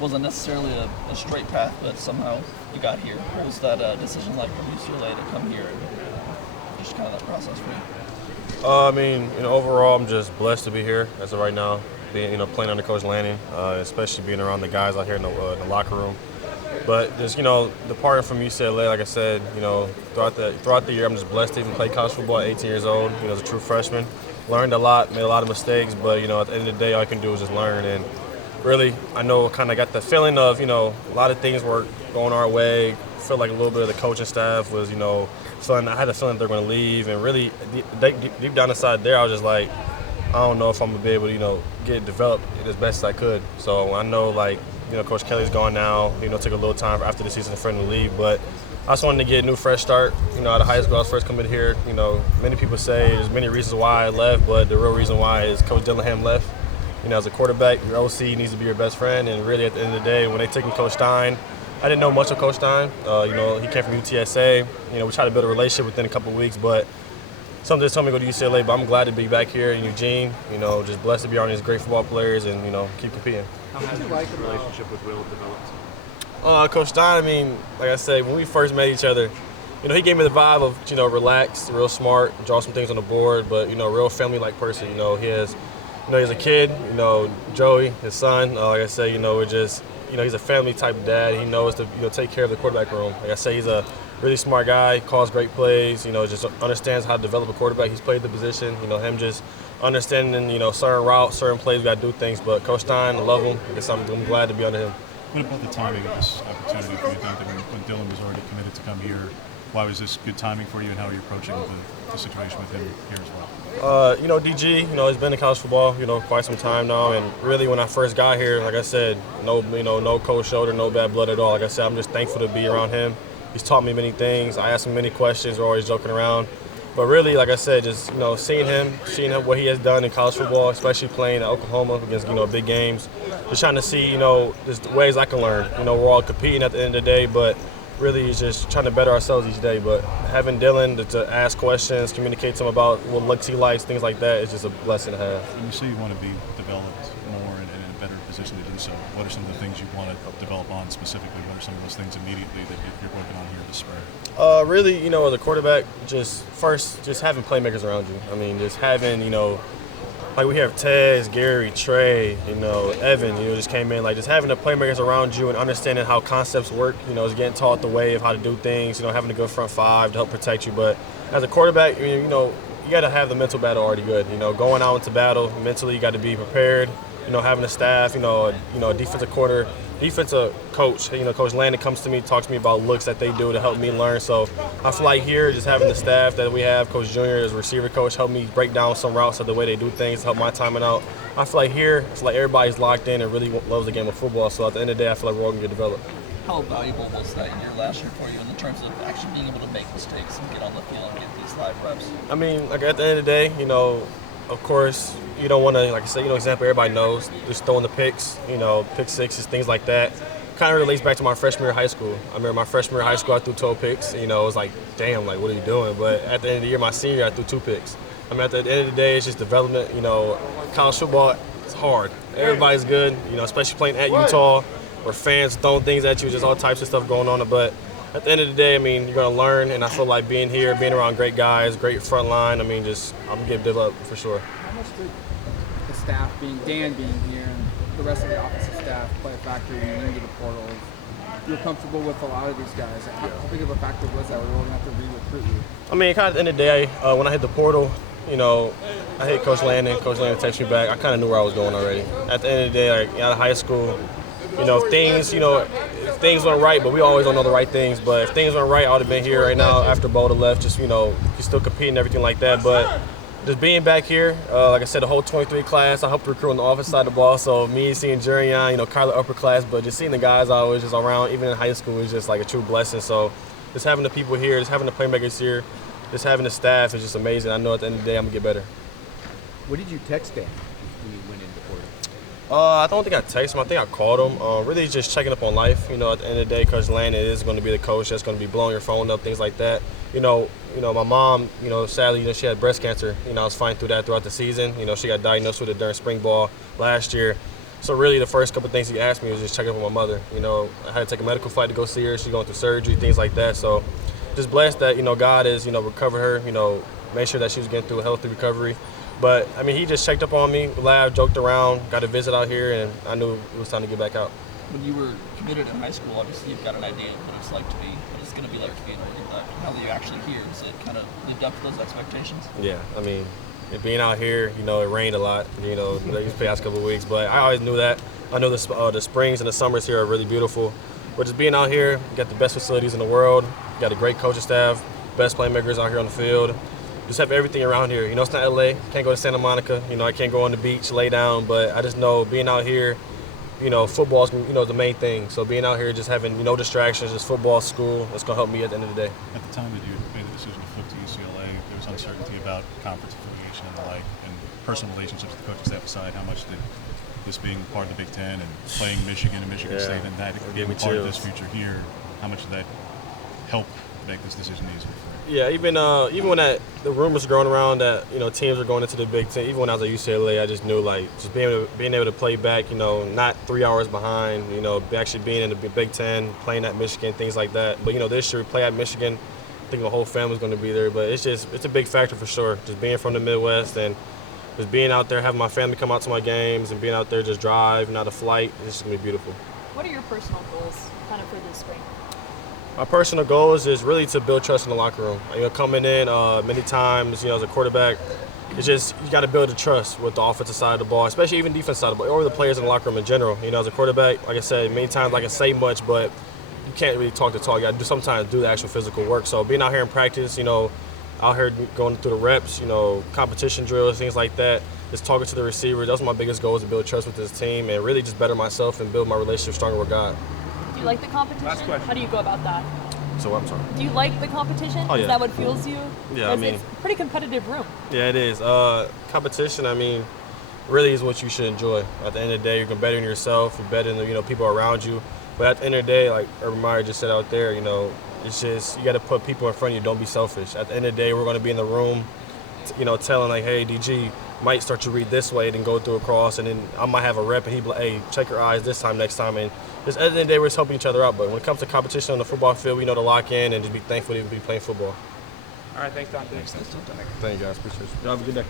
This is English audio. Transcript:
wasn't necessarily a straight path, but somehow you got here. What was that decision like from UCLA to come here and just kind of that process for you? I mean, overall, I'm just blessed to be here as of right now, being, playing under Coach Lanning, especially being around the guys out here in the locker room. But just, departing from UCLA, like I said, throughout the year, I'm just blessed to even play college football at 18 years old, as a true freshman. Learned a lot, made a lot of mistakes, but, at the end of the day, all I can do is just learn. And really, I know kind of got the feeling of, a lot of things were going our way. Felt like a little bit of the coaching staff was, I had a feeling they're going to leave. And really, deep down inside there, I was just like, I don't know if I'm going to be able to, get developed as best as I could. So I know, Coach Kelly's gone now. Took a little time after the season for him to leave. But I just wanted to get a new, fresh start. Out of high school, I was first coming here. Many people say there's many reasons why I left, but the real reason why is Coach Dillingham left. As a quarterback, your OC needs to be your best friend. And really, at the end of the day, when they took in Coach Stein, I didn't know much of Coach Stein. He came from UTSA. We tried to build a relationship within a couple of weeks, but something just told me to go to UCLA. But I'm glad to be back here in Eugene. Just blessed to be around these great football players and, keep competing. How has your relationship with Will developed? Coach Stein, like I said, when we first met each other, he gave me the vibe of, relaxed, real smart, draw some things on the board, but, real family-like person. He has, he's a kid, Joey, his son, like I say, we're just, he's a family-type dad. He knows to, take care of the quarterback room. Like I say, he's a really smart guy, calls great plays, just understands how to develop a quarterback. He's played the position, him just understanding, certain routes, certain plays, we got to do things. But Coach Stein, I love him. I'm glad to be under him. What about the timing of this opportunity for you, Dante? When Dylan was already committed to come here, why was this good timing for you, and how are you approaching the situation with him here as well? DG, he's been in college football, quite some time now, and really when I first got here, like I said, no cold shoulder, no bad blood at all. Like I said, I'm just thankful to be around him. He's taught me many things. I ask him many questions. We're always joking around. But really, like I said, just, seeing him, what he has done in college football, especially playing at Oklahoma against, big games, just trying to see, just ways I can learn. We're all competing at the end of the day, but really it's just trying to better ourselves each day. But having Dylan to ask questions, communicate to him about what looks he likes, things like that, is just a blessing to have. When you say you want to be developed more and in a better position to do so, what are some of the things you want to develop on specifically? What are some of those things immediately that you're working on here this spring? Really, as a quarterback, just having playmakers around you. Just having, like we have Tez, Gary, Trey, Evan, just came in. Like just having the playmakers around you and understanding how concepts work, is getting taught the way of how to do things, having a good front five to help protect you. But as a quarterback, you got to have the mental battle already good. Going out into battle, mentally you got to be prepared. Having a staff, defensive coach, Coach Landon comes to me, talks to me about looks that they do to help me learn. So I feel like here, just having the staff that we have, Coach Junior as a receiver coach, help me break down some routes of the way they do things, help my timing out. I feel like here, it's like everybody's locked in and really loves the game of football. So at the end of the day, I feel like we're all going to get developed. How valuable was that year last year for you in terms of actually being able to make mistakes and get on the field and get these live reps? Like at the end of the day, of course, you don't want to, like I said, example everybody knows, just throwing the picks, pick sixes, things like that. Kind of relates back to my freshman year of high school. I remember my freshman year of high school, I threw 12 picks. It was like, damn, like, what are you doing? But at the end of the year, my senior year, I threw 2 picks. At the end of the day, it's just development. College football, it's hard. Everybody's good, especially playing at Utah, where fans throwing things at you, just all types of stuff going on. But at the end of the day, you're going to learn, and I feel like being here, being around great guys, great front line, I'm getting developed for sure. How much did the staff, Dan being here, and the rest of the offensive staff play a factor when you went into the portal? You're comfortable with a lot of these guys. How big of a factor was that? We were going to have to re-recruit you. Kind of at the end of the day, when I hit the portal, I hit Coach Landon. Coach Landon texted me back. I kind of knew where I was going already. At the end of the day, out of high school, if things went right, but we always don't know the right things. But if things went right, I would have been here right now after Boda left, just, you're still competing and everything like that. But just being back here, like I said, the whole 23 class, I helped recruit on the offensive side of the ball. So me seeing Jurion, Kyler upper class, but just seeing the guys I was just around, even in high school, is just like a true blessing. So just having the people here, just having the playmakers here, just having the staff is just amazing. I know at the end of the day I'm going to get better. What did you text Dan when you went into portal? I don't think I texted him. I think I called him. Really just checking up on life. At the end of the day, Coach Landon is going to be the coach that's going to be blowing your phone up, things like that. My mom, sadly, she had breast cancer. I was fighting through that throughout the season. She got diagnosed with it during spring ball last year. So really, the first couple of things he asked me was just checking up on my mother. You know, I had to take a medical flight to go see her. She's going through surgery, things like that. So just blessed that, you know, God has, you know, recovered her, you know, made sure that she was getting through a healthy recovery. But, I mean, he just checked up on me, laughed, joked around, got a visit out here, and I knew it was time to get back out. When you were committed in high school, obviously you've got an idea of what it's like to be, what it's going to be like to be an Oregon. Now that you're actually here, has it kind of lived up to those expectations? Yeah, I mean, being out here, you know, it rained a lot, you know, these past couple of weeks, but I always knew that. I know the springs and the summers here are really beautiful. But just being out here, we got the best facilities in the world, got a great coaching staff, best playmakers out here on the field. Just have everything around here. You know, it's not LA, can't go to Santa Monica, you know, I can't go on the beach, lay down, but I just know being out here, you know, football's, you know, the main thing. So being out here, just having no distractions, just football, school, it's going to help me at the end of the day. At the time that you made the decision to flip to UCLA, there was uncertainty about conference affiliation and the like, and personal relationships with the coaching staff aside. How much did this being part of the Big Ten and playing Michigan and Michigan State and that being part of this future here, how much did that help make this decision easier for you? Yeah, even when the rumors were going around that, you know, teams are going into the Big Ten, even when I was at UCLA, I just knew, like, just being able to play back, you know, not 3 hours behind, you know, actually being in the Big Ten, playing at Michigan, things like that. But, you know, this year we play at Michigan. I think the whole family's going to be there. But it's a big factor for sure, just being from the Midwest and just being out there, having my family come out to my games and being out there just drive, not a flight. It's just going to be beautiful. What are your personal goals kind of for this spring? My personal goal is just really to build trust in the locker room. You know, coming in many times, you know, as a quarterback, it's just you got to build a trust with the offensive side of the ball, especially even defense side of the ball, or the players in the locker room in general. You know, as a quarterback, like I said, many times I can say much, but you can't really talk the talk. You got to sometimes do the actual physical work. So being out here in practice, you know, out here going through the reps, you know, competition drills, things like that, just talking to the receiver. That's my biggest goal, is to build trust with this team and really just better myself and build my relationship stronger with God. Do you like the competition? Last question. How do you go about that? So I'm sorry. Do you like the competition? Oh, yeah. Is that what fuels you? Yeah, I mean, it's a pretty competitive room. Yeah, it is. Competition, I mean, really is what you should enjoy. At the end of the day, you're going to better in yourself, you're better than, you know, people around you. But at the end of the day, like Urban Meyer just said out there, you know, it's just you got to put people in front of you. Don't be selfish. At the end of the day, we're going to be in the room, you know, telling like, hey, DG might start to read this way, then go through a cross, and then I might have a rep, and he'd be like, hey, check your eyes this time, next time. And just at the end of the day, we're just helping each other out. But when it comes to competition on the football field, we know to lock in and just be thankful to be playing football. All right, thanks, Dante. Thank you, guys. Appreciate it. Y'all have a good day.